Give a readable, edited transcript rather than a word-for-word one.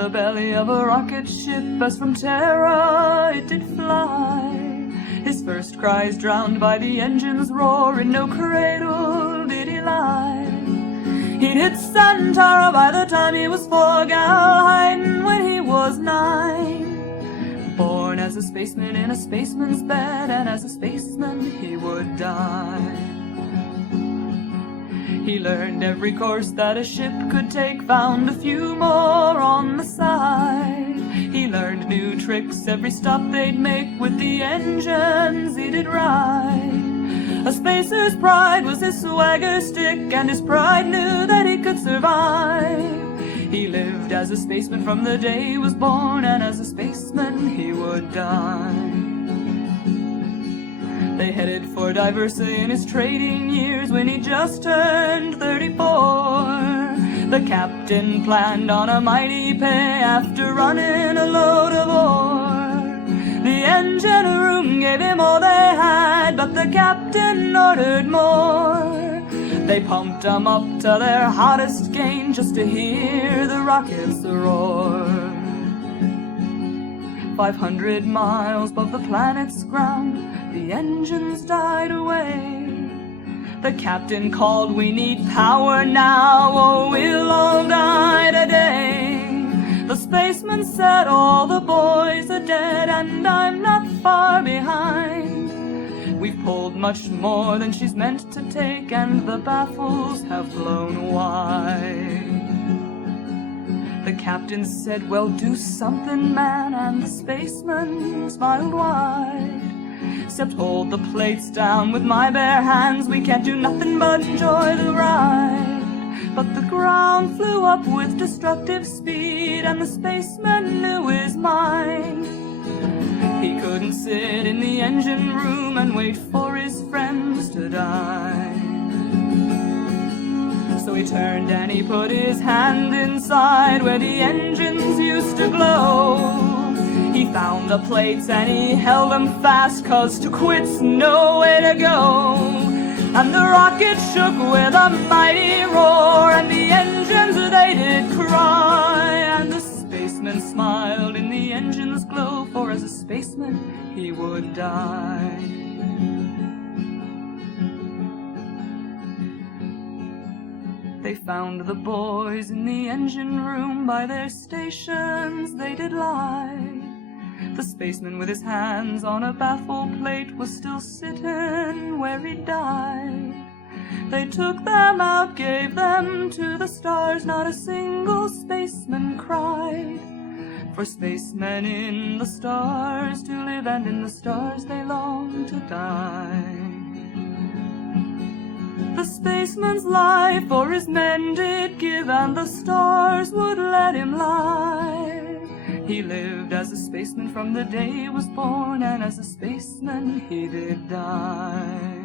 the belly of a rocket ship, as from Terra it did fly. His first cries drowned by the engine's roar, in no cradle did he lie. He'd hit Santarra by the time he was 4, Galhydin when he was 9. Born as a spaceman in a spaceman's bed, and as a spaceman he would die. He learned every course that a ship could take, found a few more on the side. He learned new tricks every stop they'd make, with the engines he did ride. A spacer's pride was his swagger stick, and his pride knew that he could survive. He lived as a spaceman from the day he was born, and as a spaceman he would die. They headed for Diversa in his trading years when he just turned 34. The captain planned on a mighty pay after running a load of ore. The engine room gave him all they had, but the captain ordered more. They pumped him up to their hottest gain just to hear the rockets roar. 500 miles above the planet's ground, the engines died away. The captain called, "We need power now, or we'll all die today." The spaceman said, "All the boys are dead, and I'm not far behind. We've pulled much more than she's meant to take, and the baffles have blown wide." The captain said, "Well, do something, man," and the spaceman smiled wide. "Except hold the plates down with my bare hands, we can't do nothing but enjoy the ride." But the ground flew up with destructive speed, and the spaceman knew his mind. He couldn't sit in the engine room and wait for his friends to die. So he turned and he put his hand inside where the engines used to glow. He found the plates and he held them fast, 'cause to quit's no way to go. And the rocket shook with a mighty roar, and the engines they did cry. And the spaceman smiled in the engine's glow, for as a spaceman he would die. They found the boys in the engine room, by their stations they did lie. The spaceman with his hands on a baffle plate was still sitting where he died. They took them out, gave them to the stars, not a single spaceman cried. For spacemen in the stars do live, and in the stars they long to die. The spaceman's life for his men did give, and the stars would let him lie. He lived as a spaceman from the day he was born, and as a spaceman he did die.